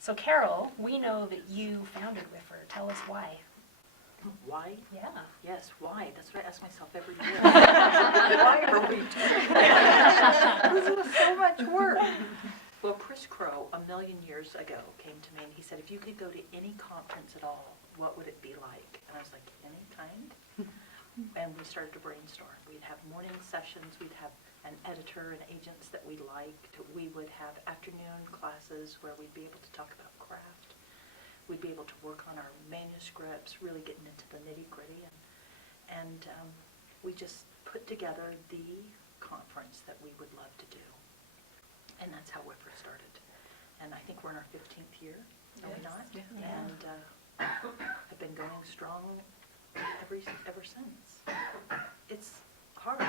So Carol, we know that you founded WIFYR. Tell us why. Why? Yeah. Yes, why? That's what I ask myself every year. Why are we doing this? This was so much work. Well, Chris Crow, a million years ago, came to me and he said, if you could go to any conference at all, what would it be like? And I was like, any kind? And we started to brainstorm. We'd have morning sessions. We'd have an editor and agents that we liked. We would have afternoon classes where we'd be able to talk about craft. We'd be able to work on our manuscripts, really getting into the nitty-gritty. And we just put together the conference that we would love to do. And that's how WIFYR started. And I think we're in our 15th year, are we not? Yeah. And I've been going strong ever since. It's hard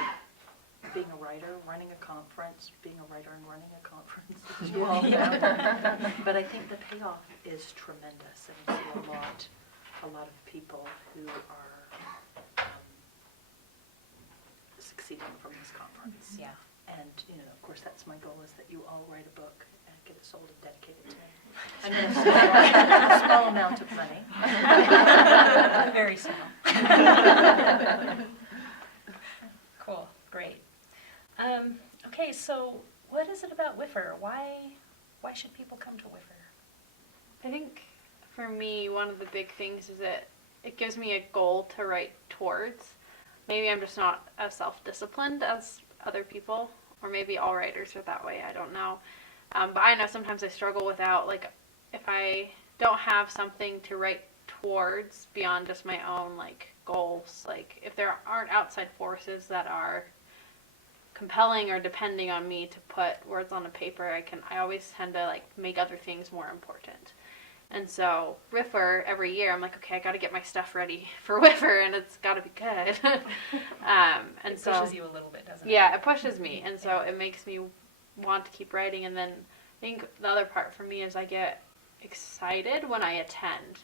being a writer, running a conference, being a writer and running a conference, as you all know. But I think the payoff is tremendous, and I see a lot of people who are succeeding from this conference. Yeah. And, of course, that's my goal, is that you all write a book and get it sold and dedicated to me. I mean, a small amount of money. Very small. Cool. Great. Okay, so what is it about WIFYR? Why should people come to WIFYR? I think for me, one of the big things is that it gives me a goal to write towards. Maybe I'm just not as self-disciplined as other people, or maybe all writers are that way, I don't know. But I know sometimes I struggle without, like, if I don't have something to write towards beyond just my own, like, goals, like, if there aren't outside forces that are compelling or depending on me to put words on a paper, I always tend to, like, make other things more important. And so WIFYR, every year, I'm like, okay, I got to get my stuff ready for WIFYR, and it's got to be good. And It pushes you a little bit, doesn't it? Yeah, it pushes me, and so it makes me want to keep writing. And then I think the other part for me is I get excited when I attend,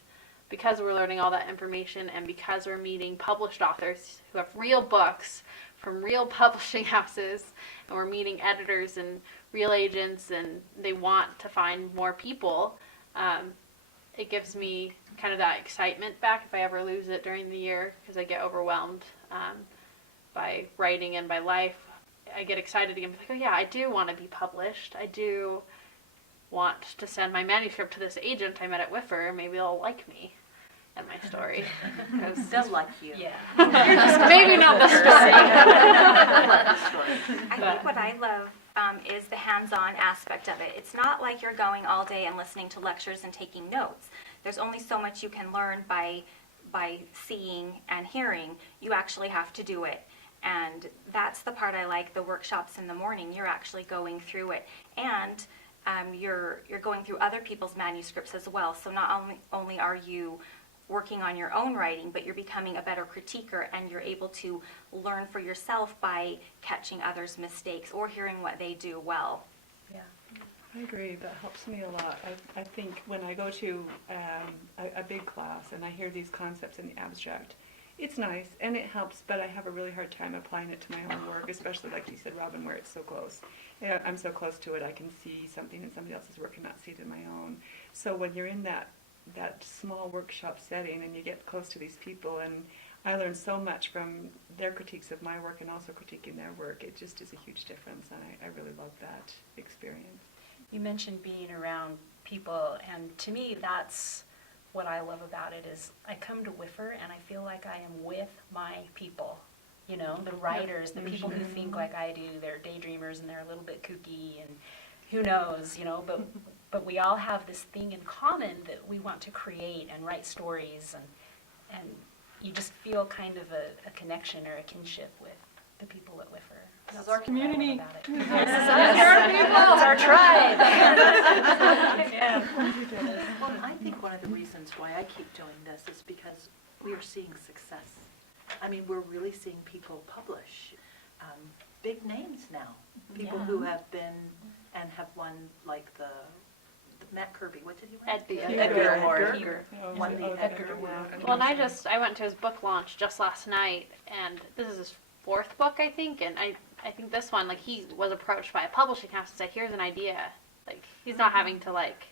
because we're learning all that information, and because we're meeting published authors who have real books from real publishing houses, and we're meeting editors and real agents, and they want to find more people. It gives me kind of that excitement back if I ever lose it during the year, because I get overwhelmed by writing and by life. I get excited again, like, oh yeah, I do want to be published. I do want to send my manuscript to this agent I met at WIFYR. Maybe they'll like me and my story. They'll like you. Yeah. Maybe not the story. They'll like the story. I think what I love is the hands-on aspect of it. It's not like you're going all day and listening to lectures and taking notes. There's only so much you can learn by seeing and hearing. You actually have to do it. And that's the part I like, the workshops in the morning. You're actually going through it. And you're going through other people's manuscripts as well. So not only are you working on your own writing, but you're becoming a better critiquer, and you're able to learn for yourself by catching others' mistakes or hearing what they do well. Yeah. I agree. That helps me a lot. I think when I go to a big class and I hear these concepts in the abstract, it's nice and it helps, but I have a really hard time applying it to my own work, especially like you said, Robin, where it's so close. Yeah, I'm so close to it, I can see something in somebody else's work and not see it in my own. So when you're in that small workshop setting and you get close to these people, and I learn so much from their critiques of my work and also critiquing their work, it just is a huge difference, and I really love that experience. You mentioned being around people, and to me that's what I love about it. Is I come to WIFYR and I feel like I am with my people, the writers, the people who think like I do. They're daydreamers and they're a little bit kooky and who knows, but we all have this thing in common that we want to create and write stories, and you just feel kind of a connection or a kinship with the people at WIFYR. This is our community. This is our people. It's our tribe. Yeah. Well, I think one of the reasons why I keep doing this is because we are seeing success. I mean, we're really seeing people publish big names now. People who have been and have won, like the Matt Kirby. What did he win? Edgar Award. Won the Edgar Award. Well, and I went to his book launch just last night, and this is his 4th book, I think, and I think this one, like, he was approached by a publishing house and said, here's an idea. Like, he's not having to, like,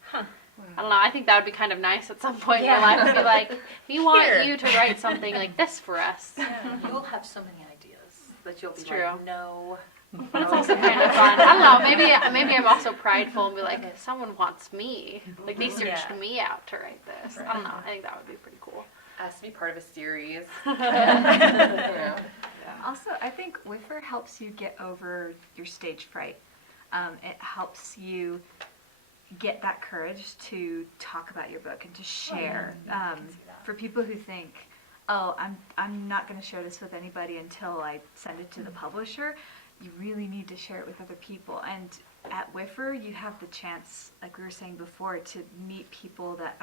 I don't know, I think that would be kind of nice at some point Yeah. in your life to be like, we want Here. you to write something like this for us. You'll have so many ideas that you'll be It's like, true. no. But it's also kind of fun. I don't know, maybe I'm also prideful and be like, someone wants me. Like, they searched Yeah. me out to write this. I don't know, I think that would be pretty cool. Has to be part of a series. You know. Also, I think WIFYR helps you get over your stage fright. It helps you get that courage to talk about your book and to share. I can see that. For people who think, oh, I'm not going to share this with anybody until I send it to the publisher, you really need to share it with other people. And at WIFYR, you have the chance, like we were saying before, to meet people that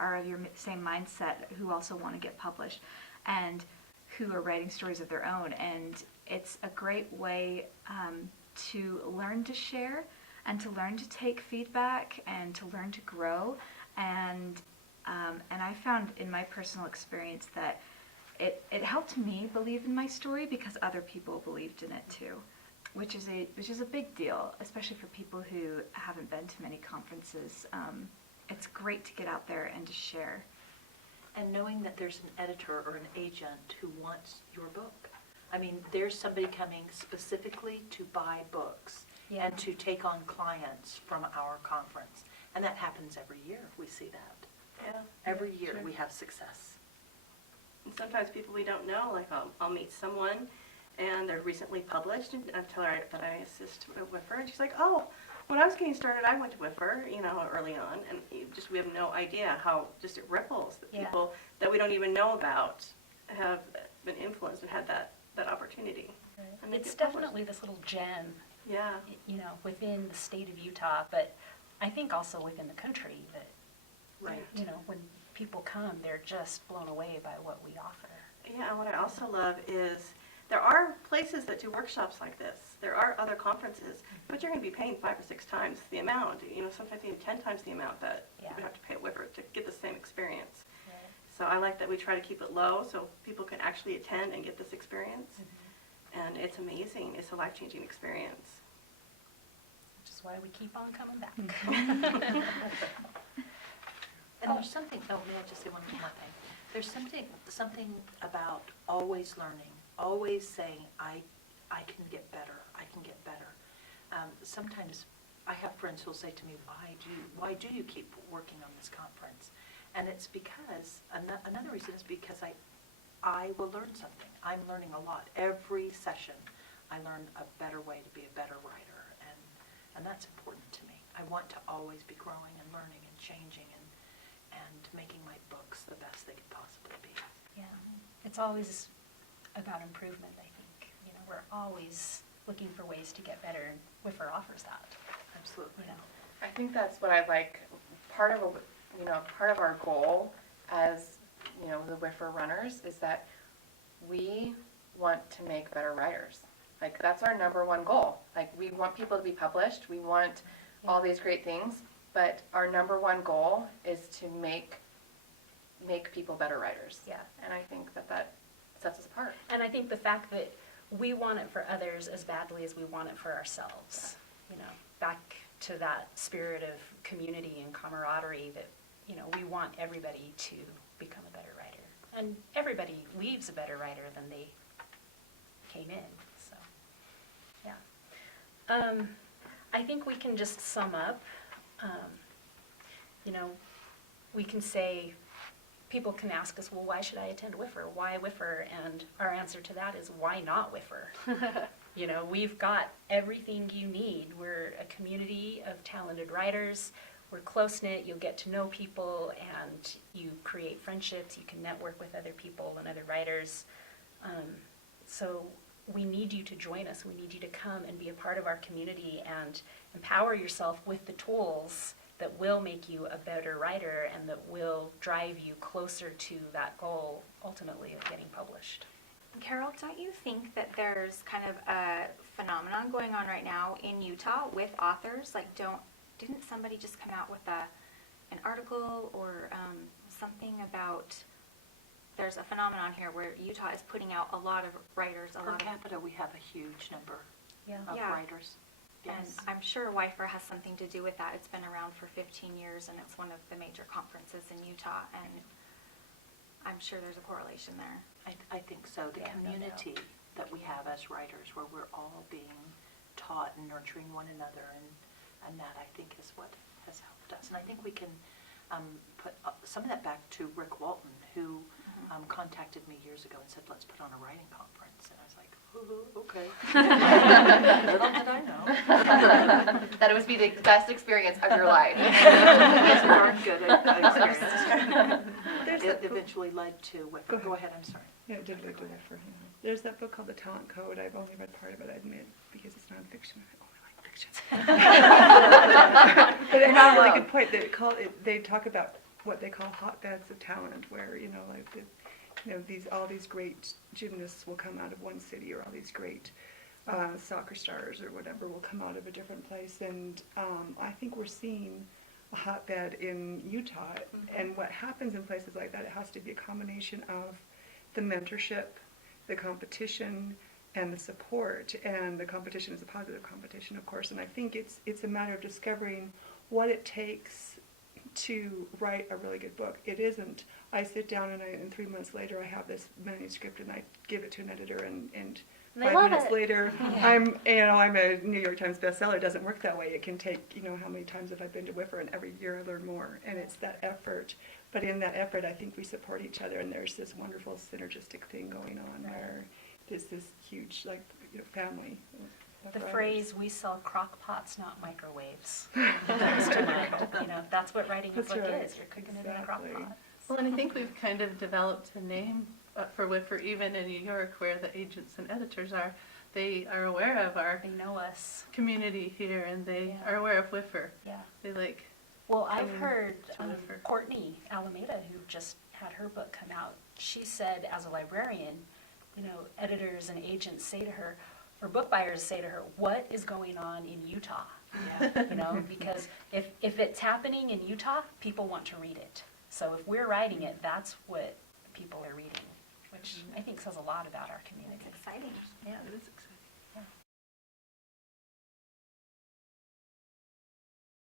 are of your same mindset who also want to get published and who are writing stories of their own. And it's a great way to learn to share and to learn to take feedback and to learn to grow. And I found in my personal experience that it helped me believe in my story because other people believed in it too, which is a big deal, especially for people who haven't been to many conferences. It's great to get out there and to share. And knowing that there's an editor or an agent who wants your book. I mean, there's somebody coming specifically to buy books Yeah. and to take on clients from our conference. And that happens every year. We see that. Yeah. Every year Sure. we have success. And sometimes people we don't know, like I'll meet someone and they're recently published, and I tell her that I assist with WIFYR, and she's like, oh, when I was getting started, I went to WIFYR, early on, and we have no idea how just it ripples that Yeah. people that we don't even know about have been influenced and had that opportunity. And they It's get published. definitely this little gem, Yeah. within the state of Utah, but I think also within the country that, Right. when people come, they're just blown away by what we offer. Yeah, and what I also love is there are places that do workshops like this. There are other conferences, but you're going to be paying 5 or 6 times the amount, sometimes even 10 times the amount that you Yeah. would have to pay at WIFYR to get the same experience. Right. So I like that we try to keep it low so people can actually attend and get this experience. And it's amazing. It's a life-changing experience. Which is why we keep on coming back. And there's something, may I just say one more thing? There's something about always learning, always saying, I can get better, I can get better. Sometimes I have friends who'll say to me, why do you keep working on this conference? And it's because, another reason is because I will learn something. I'm learning a lot. Every session, I learn a better way to be a better writer, and that's important to me. I want to always be growing and learning and changing and making my books the best they could possibly be. Yeah, it's always about improvement, I think. We're always looking for ways to get better, and WIFYR offers that, Absolutely. I think that's what I like. Part of our goal as the WIFYR runners is that we want to make better writers. Like, that's our number one goal. Like, we want people to be published. We want all these great things, but our number one goal is to make people better writers. Yeah. And I think that sets us apart. And I think the fact that we want it for others as badly as we want it for ourselves, back to that spirit of community and camaraderie that, we want everybody to become a better writer. And everybody leaves a better writer than they came in, so, yeah. I think we can just sum up, we can say, people can ask us, well, why should I attend WIFYR? Why WIFYR? And our answer to that is, why not WIFYR? We've got everything you need. We're a community of talented writers. We're close-knit. You'll get to know people, and you create friendships. You can network with other people and other writers. So we need you to join us. We need you to come and be a part of our community and empower yourself with the tools that will make you a better writer and that will drive you closer to that goal, ultimately, of getting published. Carol, don't you think that there's kind of a phenomenon going on right now in Utah with authors? Like, didn't somebody just come out with an article or something about, there's a phenomenon here where Utah is putting out a lot of writers, Per capita, we have a huge number of Yeah. writers. And Yes. I'm sure WIFYR has something to do with that. It's been around for 15 years, and it's one of the major conferences in Utah, and I'm sure there's a correlation there. I think so. The Yeah, no doubt. community that we have as writers, where we're all being taught and nurturing one another, and that I think is what has helped us. And I think we can put some of that back to Rick Walton, who contacted me years ago and said, let's put on a writing conference. And I was like, ooh, okay. Little did I know. That it would be the best experience of your life. Yes, we aren't good at experience. There's It that book, eventually led to WIFYR. Go ahead, I'm sorry. yeah, it did lead to WIFYR. There's that book called The Talent Code. I've only read part of it, I admit, because it's nonfiction. I only like fiction. But it had a really good point. They talk about what they call hotbeds of talent, where, you know, like all these great gymnasts will come out of one city, or all these great soccer stars or whatever will come out of a different place. And I think we're seeing a hotbed in Utah. And what happens in places like that, it has to be a combination of the mentorship, the competition, and the support. And the competition is a positive competition, of course. And I think it's a matter of discovering what it takes to write a really good book. It isn't, I sit down and 3 months later I have this manuscript and I give it to an editor and They 5 love minutes it. later I'm a New York Times bestseller. It doesn't work that way. It can take, how many times have I been to WIFYR, and every year I learn more, and it's that effort. But in that effort, I think we support each other, and there's this wonderful synergistic thing going on where there's this huge family. of The writers. phrase, we sell crock pots, not microwaves, comes to mind. That's what writing a That's book right. is. You're cooking it in a crock Exactly. pot. Well, and I think we've kind of developed a name for WIFYR, even in New York, where the agents and editors are. They are aware of our They know us. community here, and they Yeah. are aware of WIFYR. Yeah. They like, Well, I've coming heard to WIFYR. Courtney Alameda, who just had her book come out, she said as a librarian, editors and agents say to her, or book buyers say to her, what is going on in Utah? Because if it's happening in Utah, people want to read it. So if we're writing it, that's what people are reading, which I think says a lot about our community. It's exciting. Yeah. it is exciting.